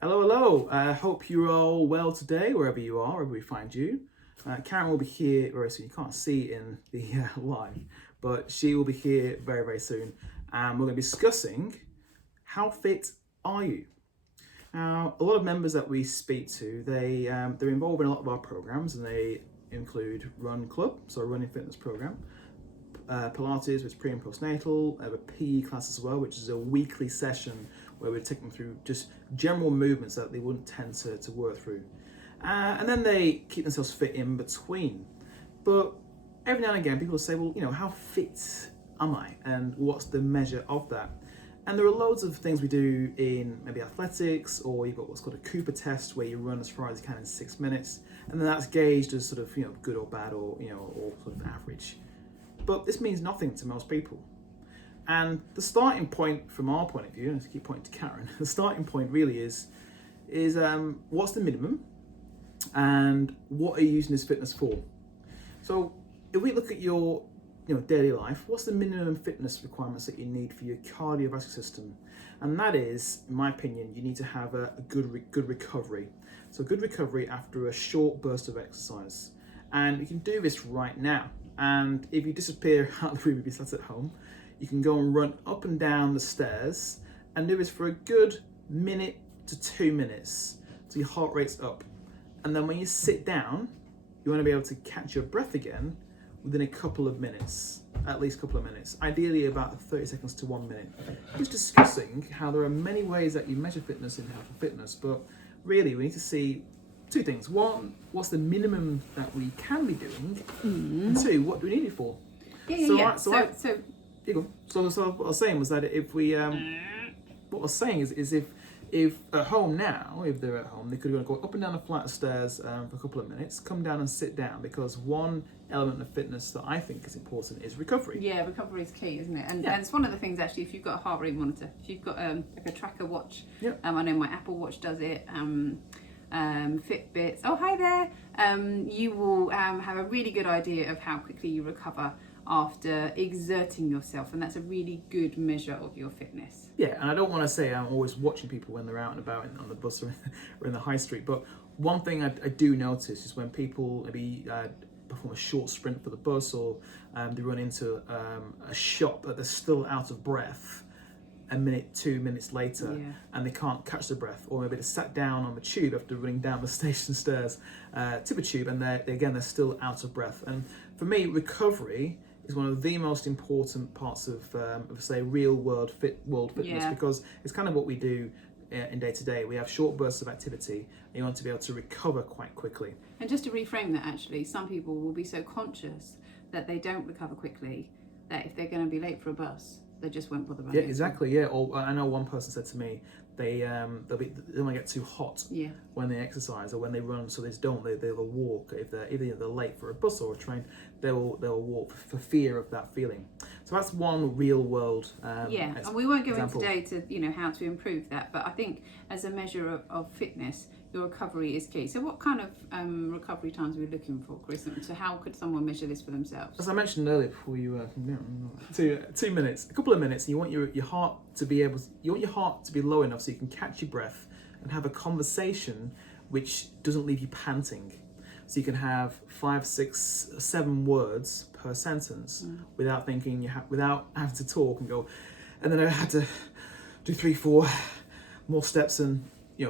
Hello, hello. I hope you're all well today, wherever you are, wherever we find you. Karen will be here very soon. You can't see it in the live, but she will be here very, very soon. And we're going to be discussing how fit are you? Now, a lot of members that we speak to, they're involved in a lot of our programs, and they include Run Club, so a running fitness program, Pilates, which is pre and postnatal. I have a PE class as well, which is a weekly session where we take them through just general movements that they wouldn't tend to work through. And then they keep themselves fit in between. But every now and again, people say, well, how fit am I? And what's the measure of that? And there are loads of things we do in maybe athletics, or you've got what's called a Cooper test, where you run as far as you can in 6 minutes. And then that's gauged as sort of, good or bad, or sort of average. But this means nothing to most people. And the starting point from our point of view, and to keep pointing to Karen, the starting point really is what's the minimum, and what are you using this fitness for? So if we look at your daily life, what's the minimum fitness requirements that you need for your cardiovascular system? And that is, in my opinion, you need to have a good recovery. So good recovery after a short burst of exercise. And you can do this right now. And if you disappear out of the room, if you're sat at home, you can go and run up and down the stairs and do this for a good minute to 2 minutes. So your heart rate's up. And then when you sit down, you want to be able to catch your breath again within a couple of minutes, at least a couple of minutes, ideally about 30 seconds to 1 minute. Just discussing how there are many ways that you measure fitness in health and fitness, but really we need to see two things. One, what's the minimum that we can be doing? And two, what do we need it for? So what I was saying was that if we, what I was saying is if at home now, if they're at home, they could go up and down a flight of stairs for a couple of minutes, come down and sit down, because one element of fitness that I think is important is recovery. Yeah, recovery is key, isn't it? And it's one of the things actually, if you've got a heart rate monitor, if you've got like a tracker watch, I know my Apple Watch does it, Fitbits, oh hi there, you will have a really good idea of how quickly you recover after exerting yourself, and that's a really good measure of your fitness. Yeah, and I don't want to say I'm always watching people when they're out and about on the bus or in the high street, but one thing I do notice is when people maybe perform a short sprint for the bus, or they run into a shop that they're still out of breath a minute, 2 minutes later, and they can't catch their breath, or maybe they sat down on the tube after running down the station stairs to the tube, and they're still out of breath. And for me, recovery is one of the most important parts of say, real world fitness, because it's kind of what we do in day to day. We have short bursts of activity, and you want to be able to recover quite quickly. And just to reframe that, actually, some people will be so conscious that they don't recover quickly that if they're going to be late for a bus, they just won't bother running. Yeah, exactly. Yeah. Or I know one person said to me, they want to get too hot when they exercise or when they run, so they'll walk. If they're late for a bus or a train, they'll walk for fear of that feeling. So that's one real world and we won't go into today to how to improve that, but I think as a measure of fitness, your recovery is key. So what kind of recovery times are we looking for, Chris? So how could someone measure this for themselves? As I mentioned earlier before you 2 minutes, a couple of minutes, and you want your heart to be low enough so you can catch your breath and have a conversation which doesn't leave you panting. So you can have 5, 6, 7 words per sentence without thinking without having to talk and go, and then I had to do 3, 4 more steps, and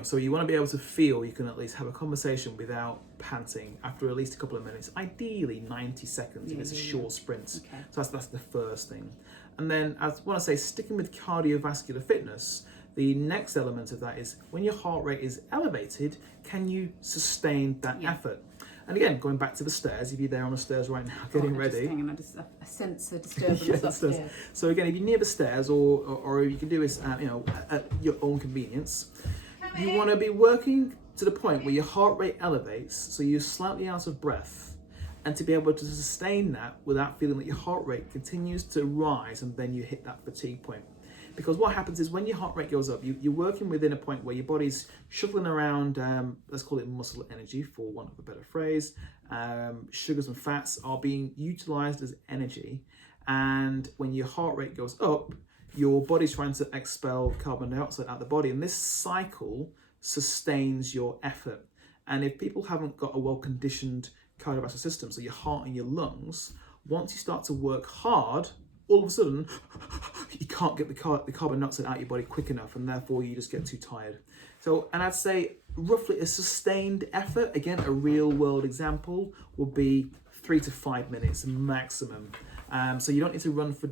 so you want to be able to feel you can at least have a conversation without panting after at least a couple of minutes, ideally 90 seconds if it's a short sprint. Okay. So that's the first thing. And then I want to say, sticking with cardiovascular fitness, the next element of that is when your heart rate is elevated, can you sustain that effort? And again, going back to the stairs, if you're there on the stairs right now, getting ready. I sense a disturbance upstairs. So again, if you're near the stairs, or you can do this at your own convenience, you want to be working to the point where your heart rate elevates, so you're slightly out of breath, and to be able to sustain that without feeling that your heart rate continues to rise, and then you hit that fatigue point. Because what happens is when your heart rate goes up, you're working within a point where your body's shuffling around, let's call it muscle energy for want of a better phrase. Sugars and fats are being utilized as energy. And when your heart rate goes up, your body's trying to expel carbon dioxide out of the body. And this cycle sustains your effort. And if people haven't got a well-conditioned cardiovascular system, so your heart and your lungs, once you start to work hard, all of a sudden, you can't get the carbon dioxide out of your body quick enough, and therefore you just get too tired. So, and I'd say roughly a sustained effort, again, a real world example would be 3 to 5 minutes maximum. So you don't need to run for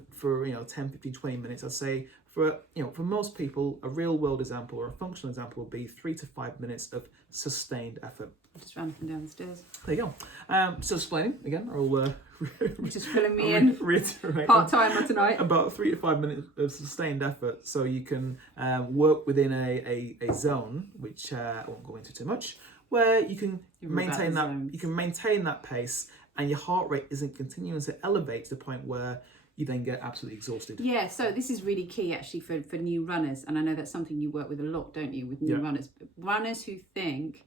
10, 15, 20 minutes. I'd say for most people, a real world example or a functional example would be 3 to 5 minutes of sustained effort. I just ran up and down the stairs. There you go. So explaining again, I'll just filling me in. Reiterate. Part-timer tonight. About 3 to 5 minutes of sustained effort, so you can work within a zone, which I won't go into too much, where you can maintain that pace, and your heart rate isn't continuing to elevate to the point where you then get absolutely exhausted. Yeah, so this is really key actually for new runners, and I know that's something you work with a lot, don't you, with new runners. Runners who think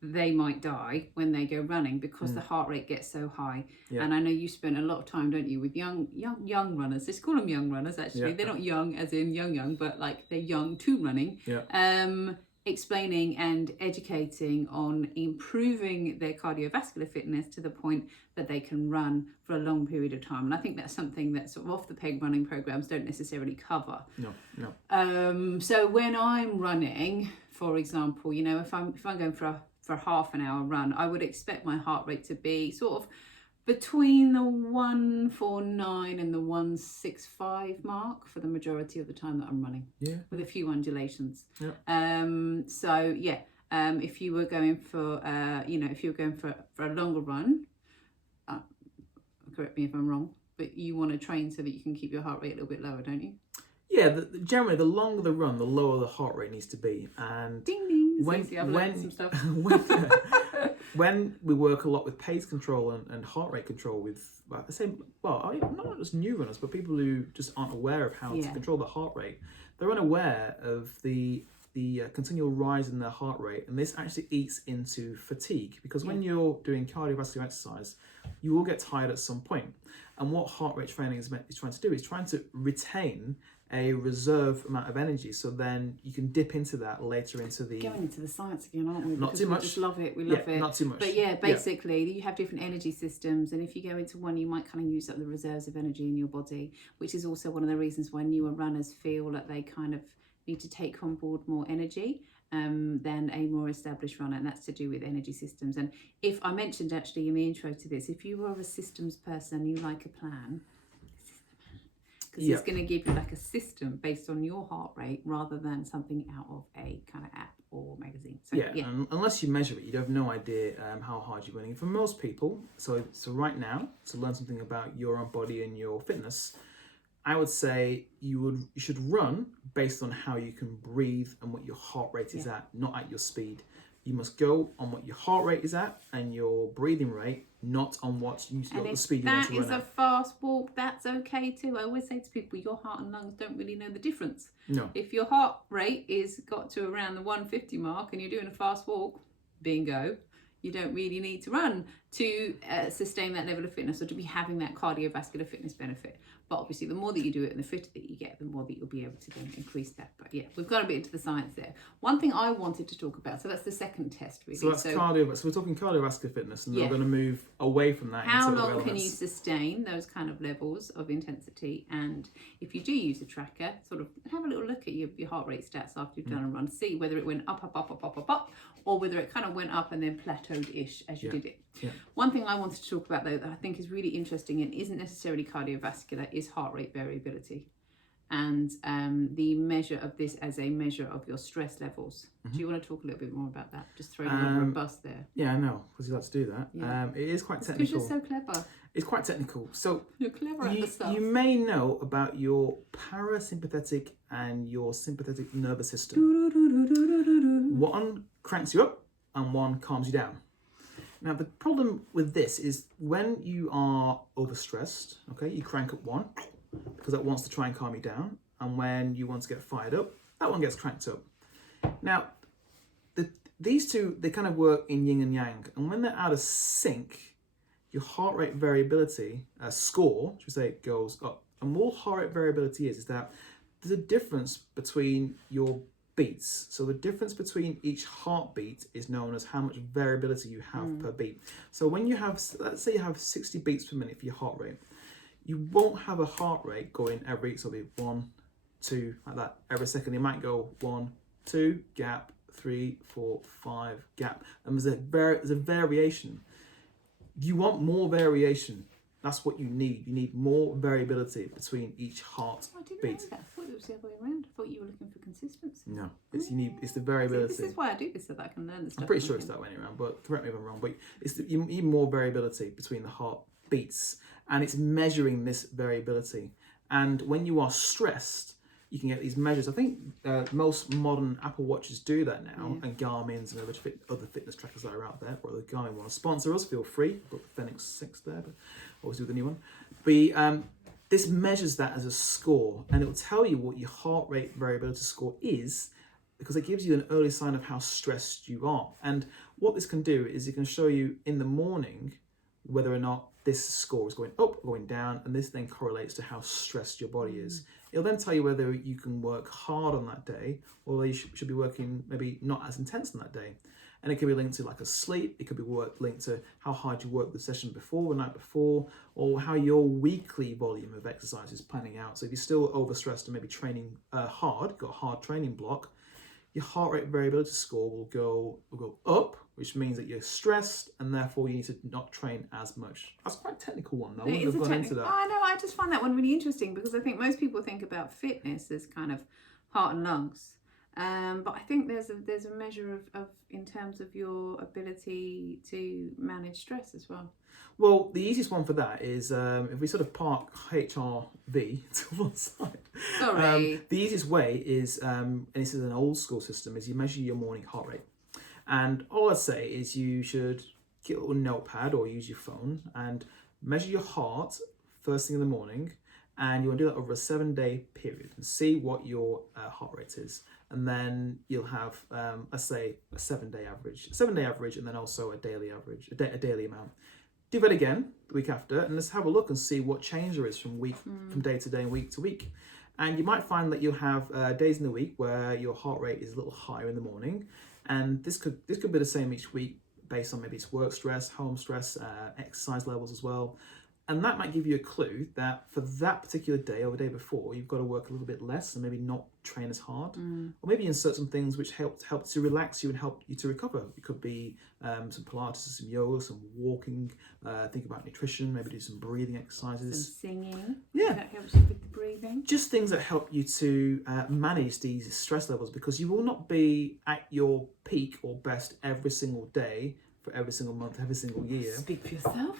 they might die when they go running because the heart rate gets so high. Yeah. And I know you spend a lot of time, don't you, with young runners. Let's call them young runners, actually. Yeah. They're not young as in young, but like they're young to running. Yeah. Explaining and educating on improving their cardiovascular fitness to the point that they can run for a long period of time. And I think that's something that sort of off the peg running programs don't necessarily cover. No. So when I'm running, for example, if I'm going for half an hour run, I would expect my heart rate to be sort of between the 149 and the 165 mark for the majority of the time that I'm running. Yeah. With a few undulations. Yeah. If you were going for for a longer run, correct me if I'm wrong, but you want to train so that you can keep your heart rate a little bit lower, don't you? Yeah, generally the longer the run, the lower the heart rate needs to be. And ding ding. When we work a lot with pace control and heart rate control with, not just new runners, but people who just aren't aware of how to control the heart rate, they're unaware of the continual rise in their heart rate, and this actually eats into fatigue, because when you're doing cardiovascular exercise, you will get tired at some point. And what heart rate training is trying to do is trying to retain a reserve amount of energy, so then you can dip into that later into the... Going into the science again, aren't we? Not too much. We just love it. We love it. Not too much. But basically, you have different energy systems, and if you go into one, you might kind of use up the reserves of energy in your body, which is also one of the reasons why newer runners feel that they kind of need to take on board more energy than a more established runner, and that's to do with energy systems. And if I mentioned actually in the intro to this, if you are a systems person, you like a plan, because it's going to give you like a system based on your heart rate rather than something out of a kind of app or magazine. So, unless you measure it, you have no idea how hard you're running. For most people, so right now, to learn something about your own body and your fitness, I would say you should run based on how you can breathe and what your heart rate is at, not at your speed. You must go on what your heart rate is at and your breathing rate, not on the speed you want to run at. That is a fast walk, that's okay too. I always say to people, your heart and lungs don't really know the difference. No. If your heart rate is got to around the 150 mark and you're doing a fast walk, bingo. You don't really need to run to sustain that level of fitness or to be having that cardiovascular fitness benefit. But obviously, the more that you do it and the fitter that you get, the more that you'll be able to then increase that. But yeah, we've got a bit into the science there. One thing I wanted to talk about, so that's the second test really. So that's cardio. So we're talking cardiovascular fitness, and we're going to move away from that. How long can you sustain those kind of levels of intensity? And if you do use a tracker, sort of have a little look at your heart rate stats after you've done a run, see whether it went up, or whether it kind of went up and then plateaued-ish as you did it. Yeah. One thing I wanted to talk about though that I think is really interesting and isn't necessarily cardiovascular is heart rate variability, and the measure of this as a measure of your stress levels. Mm-hmm. Do you want to talk a little bit more about that? Just throwing over a bus there. Yeah, I know, because you like to do that. Yeah. It is quite technical. Because you're so clever. It's quite technical. So you're clever at the stuff. You may know about your parasympathetic and your sympathetic nervous system. One cranks you up and one calms you down. Now, the problem with this is when you are overstressed, okay, you crank up one because that wants to try and calm you down. And when you want to get fired up, that one gets cranked up. Now, these two, they kind of work in yin and yang. And when they're out of sync, your heart rate variability score, should we say, goes up. And what heart rate variability is that there's a difference between your beats. So the difference between each heartbeat is known as how much variability you have per beat. So when you have, let's say you have 60 beats per minute for your heart rate, you won't have a heart rate going every, so it'll be 1, 2, like that every second. You might go 1, 2, gap, 3, 4, 5, gap, and there's a variation. You want more variation. That's what you need. You need more variability between each heart I didn't beat. know that. I thought it was the other way around. I thought you were looking for consistency. No, it's the variability. See, this is why I do this, so that I can learn the stuff. I'm pretty sure it's that way around, but correct me if I'm wrong. But you need more variability between the heart beats, and it's measuring this variability. And when you are stressed, you can get these measures. I think most modern Apple Watches do that now, and Garmin's and other fitness trackers that are out there. Or the Garmin want to sponsor us, feel free. I've got the Fenix 6 there, but always do the new one. But this measures that as a score, and it will tell you what your heart rate variability score is, because it gives you an early sign of how stressed you are. And what this can do is it can show you in the morning whether or not this score is going up or going down, and this then correlates to how stressed your body is. It'll then tell you whether you can work hard on that day, or whether you should be working maybe not as intense on that day. And it could be linked to like a sleep, it could be linked to how hard you worked the session before, the night before, or how your weekly volume of exercise is planning out. So if you're still overstressed and maybe training hard, got a hard training block, your heart rate variability score will go up, which means that you're stressed and therefore you need to not train as much. That's quite a technical one though. I wouldn't have gone into that. I know, I just find that one really interesting because I think most people think about fitness as kind of heart and lungs. But I think there's a measure of in terms of your ability to manage stress as well. Well, the easiest one for that is if we sort of park HRV to one side. Sorry. The easiest way is, and this is an old school system, is you measure your morning heart rate. And all I'd say is you should get a little notepad or use your phone and measure your heart first thing in the morning. And you want to do that over a 7-day period and see what your heart rate is. And then you'll have, let's say, a 7-day average, and then also a daily average, a daily amount. Do that again the week after, and let's have a look and see what change there is from day to day and week to week. And you might find that you'll have days in the week where your heart rate is a little higher in the morning, and this could be the same each week based on maybe it's work stress, home stress, exercise levels as well. And that might give you a clue that for that particular day or the day before, you've got to work a little bit less and maybe not train as hard. Or maybe insert some things which help to relax you and help you to recover. It could be some Pilates, some yoga, some walking, think about nutrition, maybe do some breathing exercises. Some singing. Yeah. That helps you with the breathing. Just things that help you to manage these stress levels, because you will not be at your peak or best every single day, for every single month, every single year. Speak for yourself.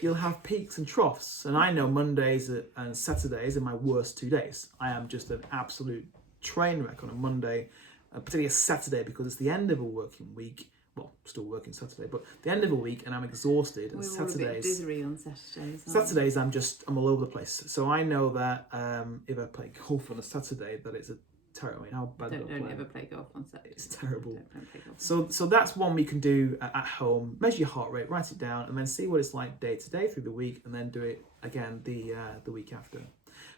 You'll have peaks and troughs, and I know Mondays and Saturdays are my worst 2 days. I am just an absolute train wreck on a Monday, particularly a Saturday, because it's the end of a working week. Well, still working Saturday, but the end of a week, and I'm exhausted. And We're all a bit dizzy on Saturdays. I'm all over the place. So I know that if I play golf on a Saturday, that it's a terrible. I mean, how bad Don't ever play golf on Saturday. It's terrible. Don't play golf. So that's one we can do at home. Measure your heart rate, write it down, and then see what it's like day to day through the week, and then do it again the week after.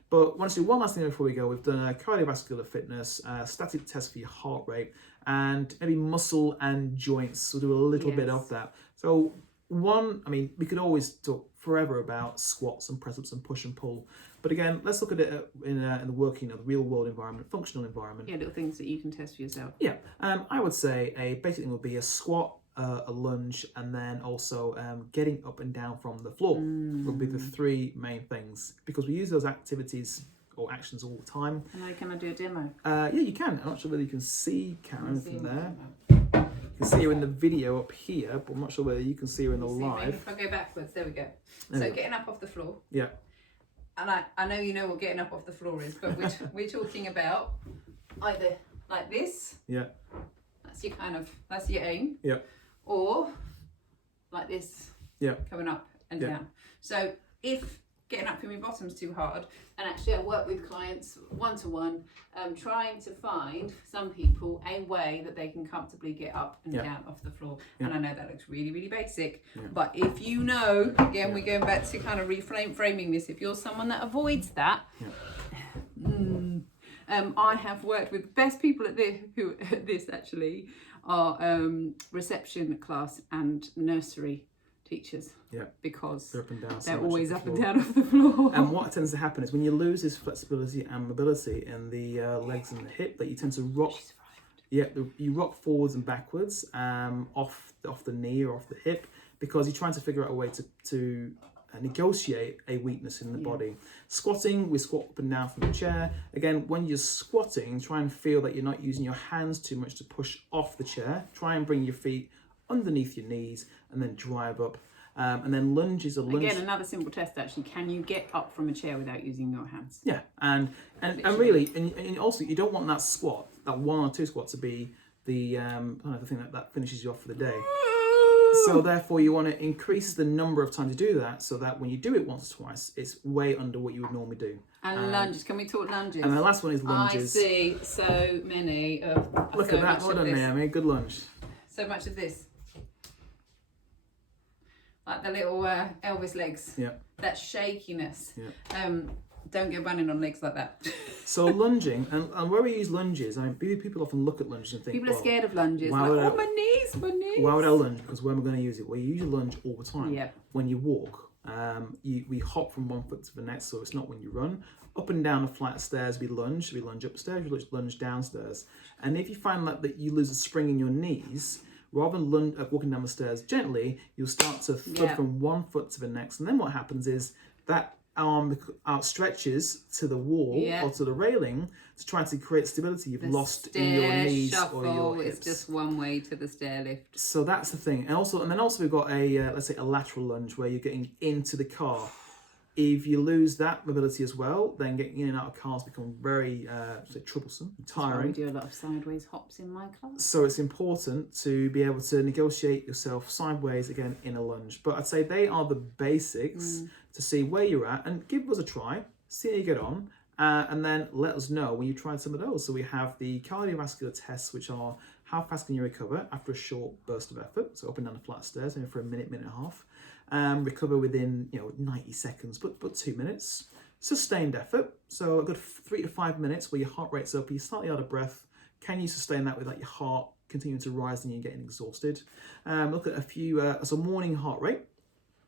But want to do one last thing before we go. We've done a cardiovascular fitness, static test for your heart rate, and maybe muscle and joints. We'll do a little bit of that. So we could always talk forever about squats and press-ups and push and pull. But again, let's look at it in the working, the real world environment, functional environment. Yeah, little things that you can test for yourself. Yeah, I would say a basic thing would be a squat, a lunge, and then also getting up and down from the floor would be the 3 main things, because we use those activities or actions all the time. Can I do a demo? Yeah, you can. I'm not sure whether you can see Karen from there. You can see her in the video up here, but I'm not sure whether you can see her in the live. If I go backwards, there we go. So getting up off the floor. Yeah. And I know you know what getting up off the floor is, but we're talking about either like this. Yeah. That's your aim. Yeah. Or like this. Yeah. Coming up and down. So if getting up from your bottom's too hard, and actually I work with clients one-to-one, trying to find some people a way that they can comfortably get up and down off the floor. And I know that looks really, really basic, but if you know, again, we're going back to kind of reframing this, if you're someone that avoids that, I have worked with the best people at this actually are reception class and nursery teachers. Yeah. Because they're up and down. They're always up and down off the floor. And what tends to happen is when you lose this flexibility and mobility in the legs and the hip, that you tend to rock. Yeah, you rock forwards and backwards off the knee or off the hip, because you're trying to figure out a way to negotiate a weakness in the body. Squatting, we squat up and down from the chair. Again, when you're squatting, try and feel that you're not using your hands too much to push off the chair. Try and bring your feet underneath your knees and then drive up. And then lunges are lunge. Again, another simple test actually. Can you get up from a chair without using your hands? Yeah, and really, and also you don't want that squat, that 1 or 2 squat, to be the thing that finishes you off for the day. So therefore, you want to increase the number of times you do that, so that when you do it once or twice, it's way under what you would normally do. And lunges. Can we talk lunges? And the last one is lunges. I see so many of. Look at that! Well done, Naomi. Good lunge. So much of this. Like the little Elvis legs. Yeah. That shakiness. Yeah. Don't go running on legs like that. So lunging, and where we use lunges, people often look at lunges and think, people are scared of lunges. Like, my knees. Why would I lunge? Because when we're going to use it? Well, you use a lunge all the time. Yeah. When you walk, we hop from one foot to the next, so it's not when you run. Up and down a flight of stairs, we lunge upstairs, we lunge downstairs. And if you find that you lose a spring in your knees, rather than walking down the stairs gently, you'll start to thud from one foot to the next. And then what happens is that arm outstretches to the wall or to the railing to try to create stability you've lost in your knees or your hips. It's just one way to the stair lift. So that's the thing. And then also we've got a let's say a lateral lunge where you're getting into the car. If you lose that mobility as well, then getting in and out of cars become very troublesome, tiring. We do a lot of sideways hops in my class. So it's important to be able to negotiate yourself sideways again in a lunge. But I'd say they are the basics to see where you're at, and give us a try, see how you get on, and then let us know when you tried some of those. So we have the cardiovascular tests, which are how fast can you recover after a short burst of effort, so up and down the flat stairs, maybe for a minute and a half. Recover within 90 seconds, but 2 minutes. Sustained effort, so a good 3 to 5 minutes where your heart rate's up, you're slightly out of breath. Can you sustain that without your heart continuing to rise and you're getting exhausted? Look at a few, so morning heart rate.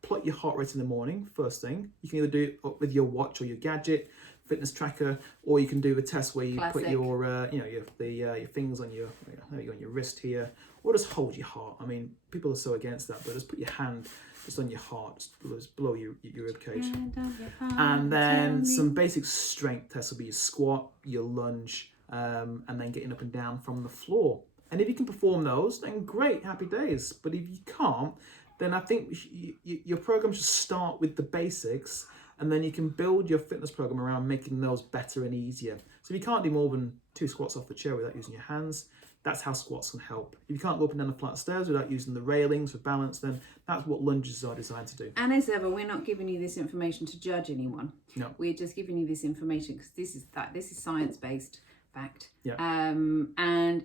Plot your heart rate in the morning, first thing. You can either do it with your watch or your gadget, fitness tracker, or you can do a test where you put your your fingers on your on your wrist here, or just hold your heart. I mean, people are so against that, but just put your hand just on your heart, just below your rib cage. And then some basic strength tests will be your squat, your lunge, and then getting up and down from the floor. And if you can perform those, then great, happy days. But if you can't, then I think your program should start with the basics, and then you can build your fitness program around making those better and easier. So if you can't do more than 2 squats off the chair without using your hands, that's how squats can help. If you can't go up and down the flat stairs without using the railings for balance, then that's what lunges are designed to do. And as ever, we're not giving you this information to judge anyone. No. We're just giving you this information because this is science-based fact. Yeah. And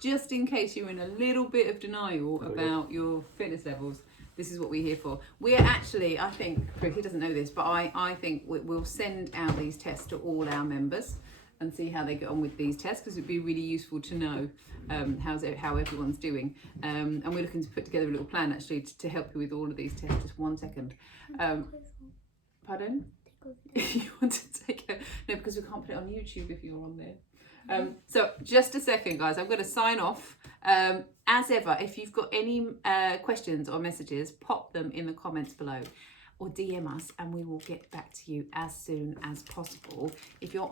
just in case you're in a little bit of denial about your fitness levels, this is what we're here for. We're actually, I think, Chris, he doesn't know this, but I think we'll send out these tests to all our members and see how they get on with these tests, because it'd be really useful to know how everyone's doing. And we're looking to put together a little plan actually to help you with all of these tests. Just 1 second. Pardon? You want to take it? No, because we can't put it on YouTube if you're on there. So just a second, guys. I'm going to sign off. As ever, if you've got any questions or messages, pop them in the comments below or DM us and we will get back to you as soon as possible. If you're on